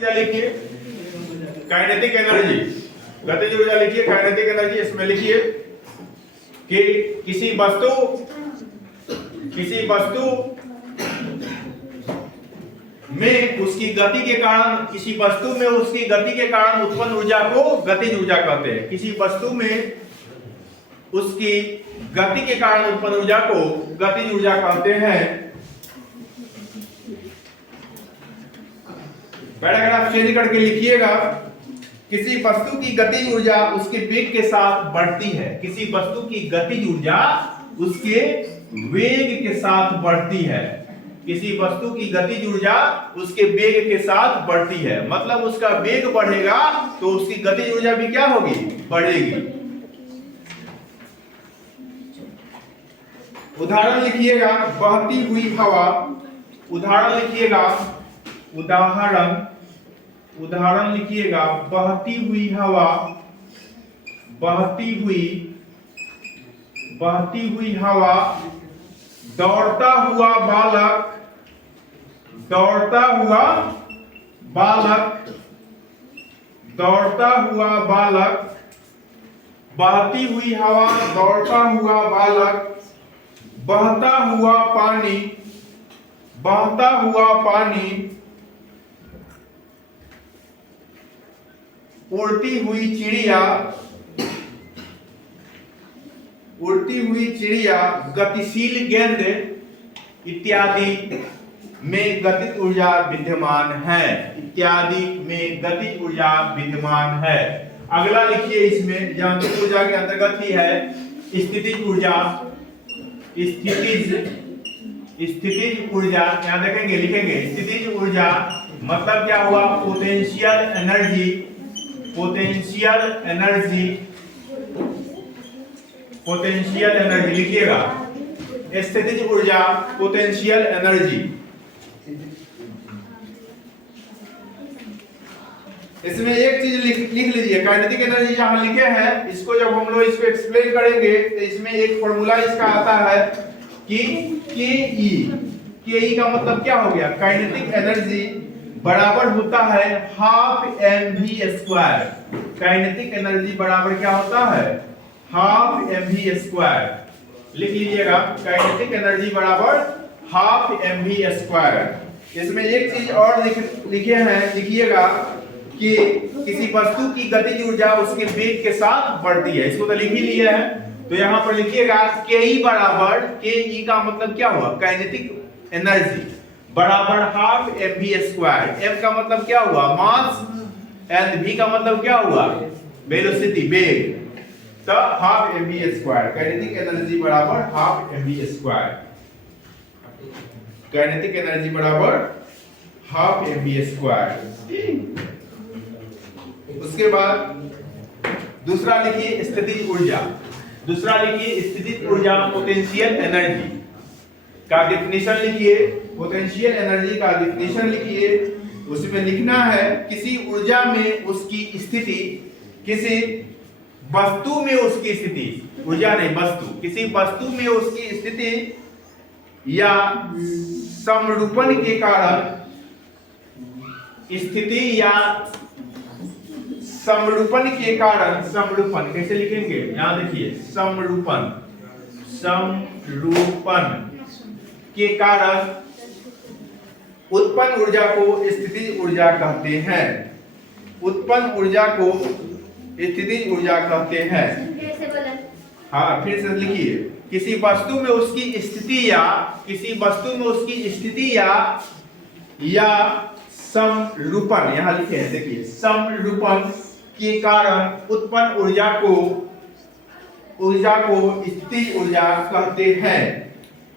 ऊर्जा लिखिए, kinetic energy, गतिज ऊर्जा लिखिए, काइनेटिक एनर्जी। इसमें लिखिए कि किसी वस्तु में उसकी गति के कारण, किसी वस्तु में उसकी गति के कारण उत्पन्न ऊर्जा को गतिज ऊर्जा कहते हैं। किसी वस्तु में उसकी गति के कारण उत्पन्न ऊर्जा को गतिज ऊर्जा कहते हैं। पैराग्राफ चेंज करके लिखिएगा, किसी वस्तु की गतिज ऊर्जा उसके वेग के साथ बढ़ती है। किसी वस्तु की गतिज ऊर्जा उसके वेग के साथ बढ़ती है। किसी वस्तु की गतिज ऊर्जा उसके वेग के साथ बढ़ती है, मतलब उसका वेग बढ़ेगा तो उसकी गतिज ऊर्जा भी क्या होगी, बढ़ेगी। उदाहरण लिखिएगा, बहती हुई हवा। उदाहरण लिखिएगा, उदाहरण लिखिएगा, बहती हुई हवा, बहती हुई हवा, दौड़ता हुआ बालक, दौड़ता हुआ बालक, दौड़ता हुआ बालक, बहती हुई हवा, दौड़ता हुआ बालक, बहता हुआ पानी, बहता हुआ पानी, उड़ती हुई चिड़िया, उड़ती हुई चिड़िया, गतिशील गेंद इत्यादि में गतिज ऊर्जा विद्यमान है। इत्यादि में गतिज ऊर्जा विद्यमान है। अगला लिखिए, इसमें यांत्रिक ऊर्जा के अंतर्गत ही है स्थितिज ऊर्जा। स्थितिज ऊर्जा यहाँ देखेंगे, लिखेंगे स्थितिज ऊर्जा मतलब क्या हुआ, potential energy, potential energy, potential energy लिखिएगा, स्थितिज ऊर्जा, पोटेंशियल एनर्जी। इसमें एक चीज लिख लीजिए, काइनेटिक एनर्जी जहां लिखे हैं, इसको जब हम लोग इसको एक्सप्लेन करेंगे तो इसमें एक फॉर्मूला इसका आता है कि के ई का मतलब क्या हो गया, काइनेटिक एनर्जी बराबर होता है हाफ mv²। काइनेटिक एनर्जी बराबर क्या होता है, हाफ mv²। लिख लीजिएगा, काइनेटिक एनर्जी बराबर हाफ mv²। इसमें एक चीज और लिखे हैं, लिखिएगा कि किसी वस्तु की गतिज ऊर्जा उसके वेग के साथ बढ़ती है। इसको तो लिख ही लिया है, तो यहाँ पर लिखिएगा के ई बराबर, के ई का मतलब क्या हुआ, काइनेटिक एनर्जी बराबर हाफ mv²। m का मतलब क्या हुआ, मास, एंड v का मतलब क्या हुआ, वेलोसिटी, वेग, तो हाफ mv²। काइनेटिक एनर्जी बराबर हाफ mv²। काइनेटिक एनर्जी बराबर हाफ mv²। उसके बाद दूसरा लिखिए स्थितिज ऊर्जा। दूसरा लिखिए स्थितिज ऊर्जा, पोटेंशियल एनर्जी का डेफिनेशन लिखिए। पोटेंशियल एनर्जी का डेफिनेशन लिखिए। उसमें लिखना है, किसी ऊर्जा में उसकी स्थिति, किसी वस्तु में उसकी स्थिति, ऊर्जा नहीं वस्तु, किसी वस्तु में उसकी स्थिति या समरूपण के कारण, स्थिति या समरूपण के कारण, समरूपण कैसे लिखेंगे, यहां देखिए, समरूपण, समरूपण के कारण उत्पन्न ऊर्जा को स्थितिज ऊर्जा कहते हैं। उत्पन्न ऊर्जा को स्थितिज ऊर्जा कहते हैं। हाँ, फिर से लिखिए, किसी वस्तु में उसकी स्थिति या, किसी वस्तु में उसकी स्थिति या समरूपण, यहां लिखे हैं, देखिए, समरूपण के कारण उत्पन्न ऊर्जा को स्थितिज ऊर्जा कहते हैं।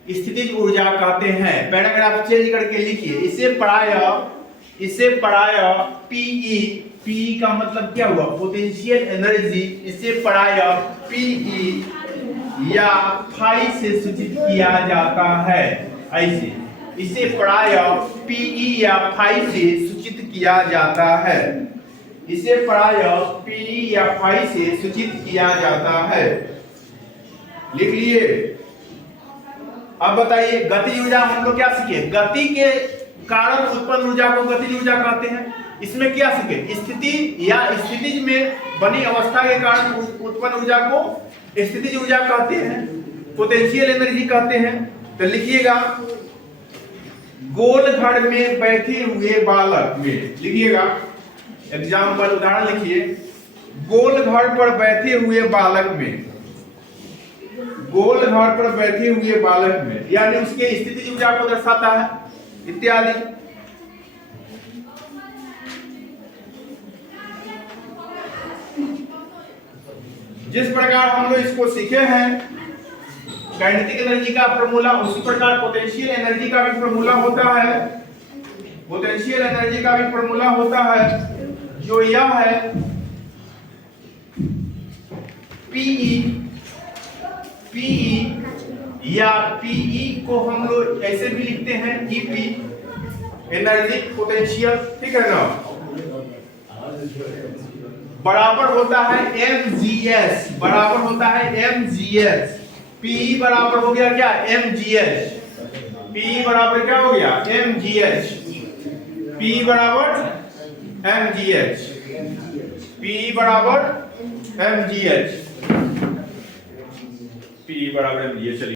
स्थितिज ऊर्जा कहते हैं। पैराग्राफ चेंज करके लिखिए, इसे पढ़ाया पीई, पीई का मतलब क्या हुआ, पोटेंशियल एनर्जी, इसे पढ़ाया पीई या फाई से सूचित किया जाता है। ऐसे इसे पढ़ाया पीई या फाई से सूचित किया जाता है। इसे पढ़ाया पीई या फाई से सूचित किया जाता है। लिख लिए। अब बताइए, गतिज ऊर्जा हम लोग क्या सीखे, गति के कारण उत्पन्न ऊर्जा को गतिज ऊर्जा कहते हैं। इसमें क्या सीखे, स्थिति या स्थितिज में बनी अवस्था के कारण उत्पन्न ऊर्जा को स्थितिज ऊर्जा कहते हैं, पोटेंशियल एनर्जी कहते हैं। तो लिखिएगा गोल घर में बैठे हुए बालक में, लिखिएगा एग्जाम्पल उदाहरण लिखिए, गोल घर पर बैठे हुए बालक में, गोल घर पर बैठे हुए बालक में, यानी उसके स्थितिज ऊर्जा को दर्शाता है इत्यादि। जिस प्रकार हम लोग इसको सीखे हैं काइनेटिक एनर्जी का फॉर्मूला, उसी प्रकार पोटेंशियल एनर्जी का भी फॉर्मूला होता है, पोटेंशियल एनर्जी का भी फॉर्मूला होता है जो यह है Pe या Pe को हम लोग ऐसे भी लिखते हैं Ep, एनर्जी पोटेंशियल, ठीक है ना, बराबर होता है mgs, बराबर होता है mgs। Pe बराबर हो गया क्या, mgh, Pe बराबर क्या हो गया, mgh, P बराबर mgh, P बराबर mgh, P बराबर mgh। चलिए